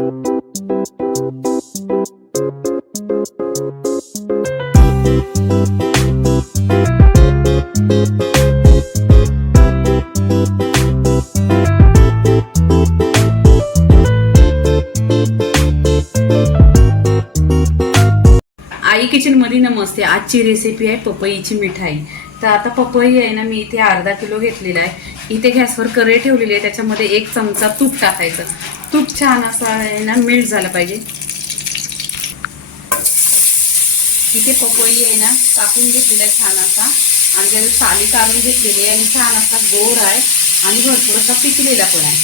आई kitchen मध्ये नमस्ते। आजची recipe आहे पपईची मिठाई। तर आता पपई आहे ना, मी इथे अर्धा किलो घेतलेला आहे। इथे गॅसवर कढई ठेवलेली आहे, त्याच्यामध्ये 1 चमचा तूप टाकायचं। तूप छान असं आहे ना मेल्ट झालं पाहिजे। इथे पपई आहे ना टाकून घेतलेला आहे छान असा, आणि त्याला साली काढून घेतलेली आहे, आणि छान असा गोड आहे आणि भरपूर असा पिकलेला पण आहे।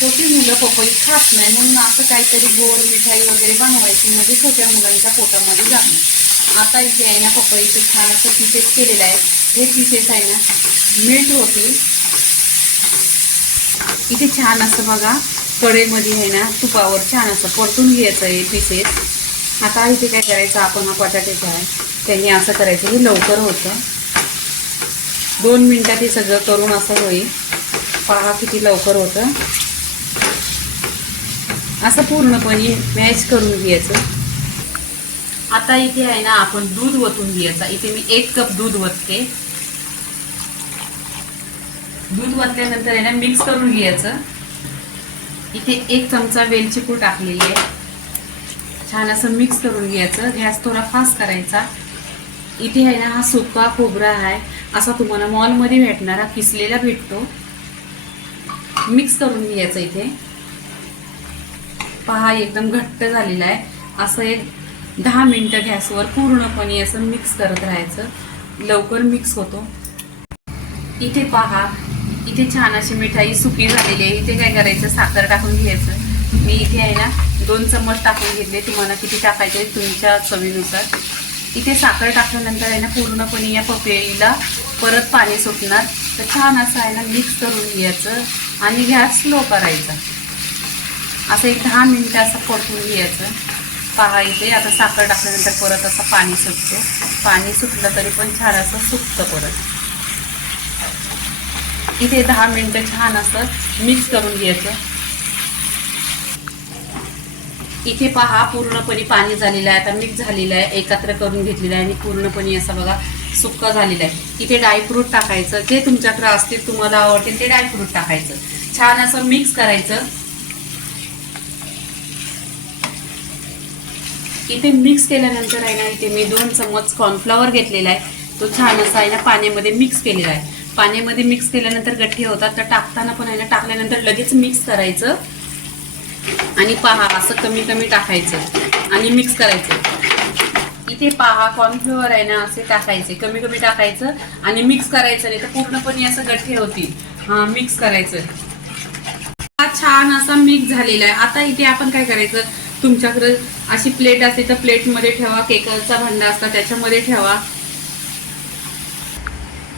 छोटी मुलं पपई खात नाही, म्हणून असं काहीतरी गोड मिठाई वगैरे बनवायची, म्हणजे छोट्या मुलांच्या पोटामध्ये जातं। आता इथे आहे ना पपईचं छान असं पिसेस केलेलं आहे। हे पिसेस आहे ना मेल्ट होतील। इथे छान असं बघा कढईमध्ये आहे ना तुपावर छान असं परतून घ्यायचं आहे पिसेस। आता इथे काय करायचं, आपण हा बटाट्याचा आहे त्यांनी असं करायचं, हे लवकर होतं। 2 मिनिटात हे सगळं करून असं होईल। पहा किती लवकर होतं। असं पूर्णपणे मॅश करून घ्यायचं। आता इथे आहे ना आपण दूध ओतून घ्यायचं। इथे मी 1 कप दूध ओतते। दूध ओतल्यानंतर आहे ना मिक्स करून घ्यायचं। इथे 1 चमचा वेलची पूड टाकलेली आहे। छान असं मिक्स करून घ्यायचं। गॅस थोडा फास्ट करायचा। इथे आहे ना हा सुका खोबरा आहे, असा तुम्हाला मॉलमध्ये भेटणारा किसलेला भेटतो। मिक्स करून घ्यायचं। इथे पहा एकदम घट्ट झालेला आहे। असं एक 10 मिनिटं गॅसवर पूर्णपणे असं मिक्स करत राहायचं, लवकर मिक्स होतो। इथे पहा इथे छान अशी मिठाई सुकी झालेली आहे। इथे काय करायचं, साखर टाकून घ्यायचं। मी इथे आहे ना 2 चम्मच टाकून घेतले, तुम्हाला किती टाकायचे तुमच्या चवीनुसार। इथे साखर टाकल्यानंतर आहे ना पूर्णपणे या पपईला परत पाणी सुटणार। तर छान असं आहे ना मिक्स करून घ्यायचं आणि गॅस स्लो करायचा। असं एक 10 मिनिटं असं परतून घ्यायचं। पहा इथे आता साखर टाकल्यानंतर परत असं पाणी सुटतो। पाणी सुटलं तरी पण छान असं सुकतं परत। इथे 10 मिनिटं छान असं मिक्स करून घ्यायचं। इथे पहा पूर्णपणे पाणी झालेलं आहे, आता मिक्स झालेलं आहे, एकत्र करून घेतलेलं आहे आणि पूर्णपणे असं बघा सुक्का झालेला आहे। इथे ड्रायफ्रूट टाकायचं, जे तुमच्याकडे असतील तुम्हाला आवडतील ते ड्रायफ्रूट टाकायचं। छान असं मिक्स करायचं। इथे मिक्स केल्यानंतर आहे ना इथे मी 2 चम्मच कॉर्नफ्लॉवर घेतलेला आहे, तो छान असा आहे ना पाण्यामध्ये मिक्स केलेला आहे। पाण्यामध्ये मिक्स केल्यानंतर गठ्ठी होतात, तर टाकताना पण आहे ना टाकल्यानंतर लगेच मिक्स करायचं। आणि पहा असं कमी कमी टाकायचं आणि मिक्स करायचं। इथे पहा कॉर्नफ्लॉवर आहे ना असे टाकायचे, कमी कमी टाकायचं आणि मिक्स करायचं, नाही तर पूर्णपणे असं गठ्ठी होतील। हा मिक्स करायचं। हा छान असा मिक्स झालेला आहे। आता इथे आपण काय करायचं, तुमच्याकडे अशी प्लेट असते तर प्लेटमध्ये ठेवा, केकचा भांडा असता त्याच्यामध्ये ठेवा।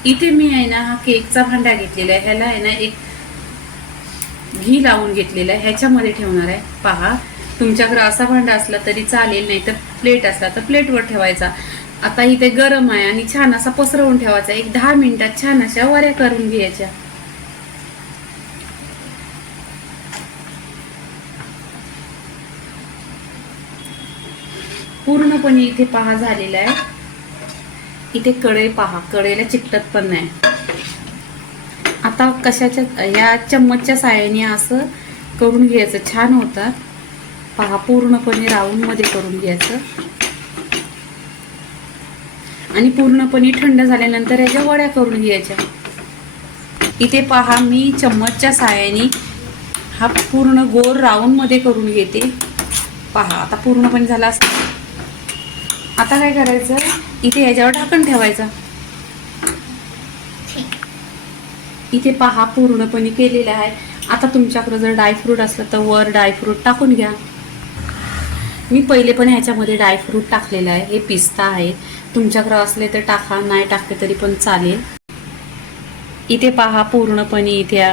इथे मी आहे ना हा केकचा भांडा घेतलेला आहे, ह्याला आहे ना एक घी लावून घेतलेला आहे, ह्याच्यामध्ये ठेवणार आहे। पहा तुमच्याकडे असा भांडा असला तरी चालेल, नाही तर प्लेट असला तर प्लेटवर ठेवायचा। आता इथे गरम आहे आणि छान असा पसरवून ठेवायचा। एक 10 मिनिटात छान अशा वऱ्या करून घ्यायच्या। पूर्णपणे इथे पहा झालेला आहे। इथे कढई पहा, कढईला चिकटत पण नाही। आता कशाच्या या चम्मचच्या साहाय्याने असं करून घ्यायचं, छान होतात। पहा पूर्णपणे राऊंड मध्ये करून घ्यायचं आणि पूर्णपणे थंड झाल्यानंतर याच्या वड्या करून घ्यायच्या। इथे पहा मी चम्मचच्या साहाय्याने हा पूर्ण गोल राऊंड मध्ये करून घेते। पहा आता पूर्णपणे झाला असं। आता काय करायचं, इथे याच्यावर ढाकण ठेवायचं। इथे पहा पूर्णपणे केलेलं आहे। आता तुमच्याकडे जर ड्रायफ्रूट असलं तर वर ड्रायफ्रूट टाकून घ्या। मी पहिले पण ह्याच्यामध्ये ड्रायफ्रूट टाकलेलं आहे, हे पिस्ता आहे, तुमच्याकडे असले तर टाका, नाही टाकले तरी पण चालेल। इथे पहा पूर्णपणे इथे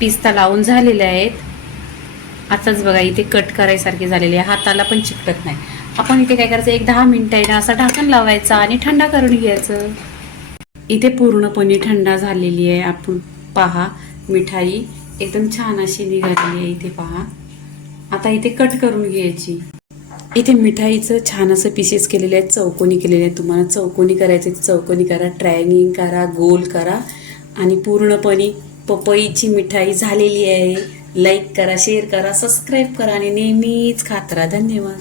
पिस्ता लावून झालेले आहेत। आताच बघा इथे कट करायसारखे झालेले आहे, हाताला पण चिकटत नाही। आपण इथे काय करायचं, एक 10 मिनिटं असं ढाकण लावायचं आणि थंडा करून घ्यायचं। इथे पूर्णपणे थंडा झालेली आहे, आपण पहा मिठाई एकदम छान अशी निघालेली आहे. इथे पहा. आता इथे कट करून घ्यायची. इथे मिठाईचं छान असं पीसेस केलेले आहेत, चौकोनी केलेले आहेत. तुम्हाला चौकोनी करायचे चौकोनी करा, ट्रायंगल करा, गोल करा. आणि पूर्णपणे पपईची मिठाई झालेली आहे. लाईक करा, शेअर करा, सबस्क्राईब करा आणि नेहमीच खात राहा. धन्यवाद.